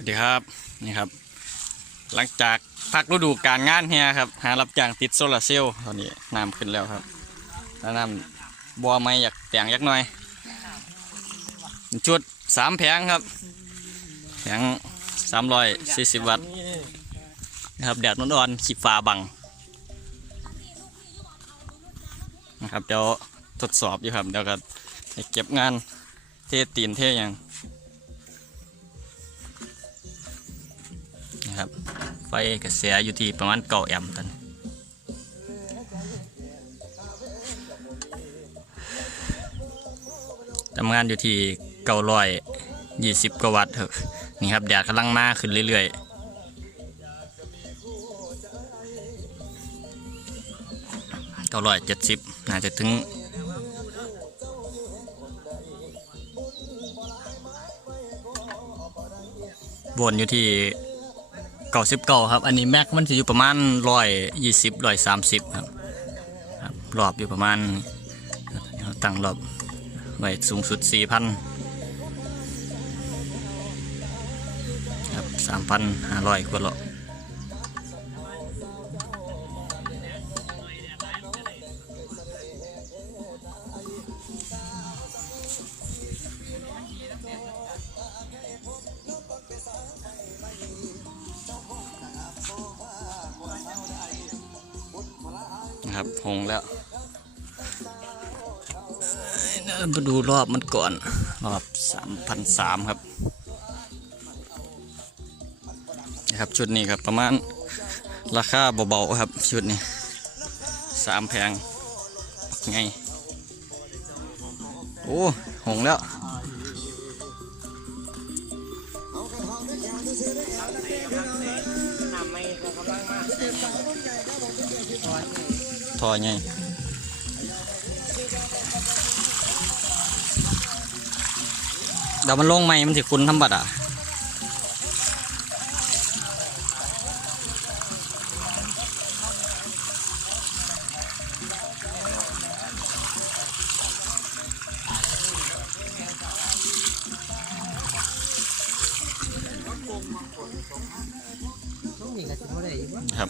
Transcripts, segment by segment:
วัสดีครับนี่ครับ หลังจากพักฤดูการงานเฮียครับ หารับจ้างติดโซลาร์เซลล์ตอนนี้น้ำขึ้นแล้วครับแล้วน้ำบัวไม่อยากแต่งยักหน่อยชุดสามแผงครับแผงสามร้อยสี่สิบวัตต์นะครับแดดร้อนๆขีฟ้าบังนะครับเดี๋ยวทดสอบอยู่ครับเดี๋ยวก็เก็บงานเทตีนเทยัง นะครับ ไฟกระแสอยู่ที่ประมาณเก้าแอมป์ตันทำงานอยู่ที่เก้าร้อยยี่สิบกว่าวัตต์เถอะนี่ครับแดดกำลังมาขึ้นเรื่อยๆเก้าร้อยเจ็ดสิบน่าจะถึง วนอยู่ที่ เก่าสิบเก่าครับ อันนี้แม็กมันจะอยู่ประมาณร้อยยี่สิบร้อยสามสิบครับครับรอบอยู่ประมาณตั้งรอบไว้สูงสุดสี่พันครับสามพันห้าร้อยกว่าหล นะครับหงแล้วเอ้ยมาดูรอบมันก่อน รอบสามพันสามครับนะครับชุดนี้ครับประมาณราคาเบาๆครับชุดนี้สามแพงไงโอ้หงแล้ว ทอไงเดี๋ยวมันลงไหมมันสิคุณทำบัตรอะ แบบ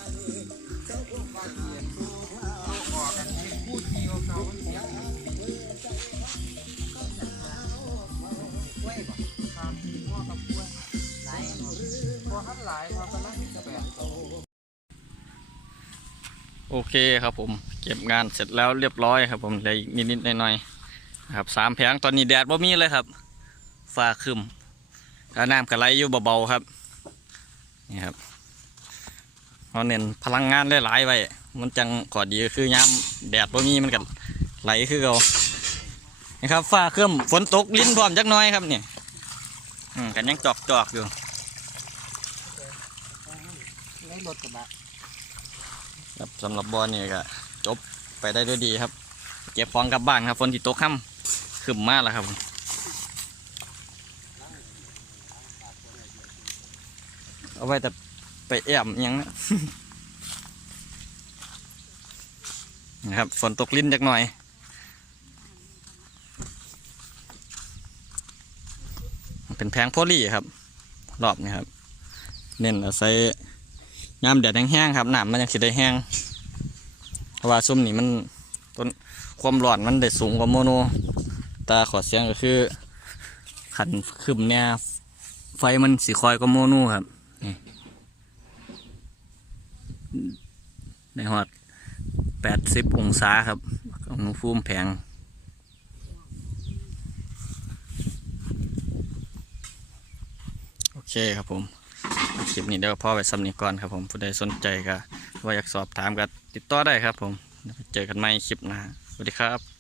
โอเคครับผม เก็บงานเสร็จแล้วเรียบร้อยครับผมเลืออีกนิดๆหน่อยๆนะครับสามแผงตอนนี้แดดว่ามีเลยครับฟ้าคึมแล้วน้ำกระไหลอยู่เบาๆครับนี่ครับ เราเน้นพลังงานหลายๆไว้ มันจังกอดีคือยามแดดว่มีมันกันไหลคือเรานี่ครับฟ้าเครึมฝนตกลิ้นพร้อมจักน้อยครับเนี่ยอืมกันยังจอกๆอกอยู่ครับสำหรับบอลนี่ก็จบไปได้ด้วยดีครับ เก็บของกลับบ้านครับฝนที่ตกค่ำขึ้นมากแล้วครับเอาไว้แต่ ไปแอมยังนะนะครับฝนตกลิ้นจักหน่อยเป็นแพงโพลีครับ รอบนี้ครับ เน้นเอาใส่ยามแดดแห้งๆครับหน้ำมันยังสิได้แห้งเพราะว่าซุ้มนี่มันต้นความร้อนมันได้สูงกว่าโมโนแต่ขอเสียงก็คือขันขึ้นเนี่ยไฟมันสีคอยกว่าโมโนครับ ในหอดแปดสิบองศาครับองฟูมแผงโอเคครับผมคลิปนี้เดี๋ยวพ่อไปซ้ำนี้ก่อนครับผมผู้ใดสนใจก็ว่าอยากสอบถามก็ติดต่อได้ครับผมเจอกันใหม่คลิปหน้าสวัสดีครับ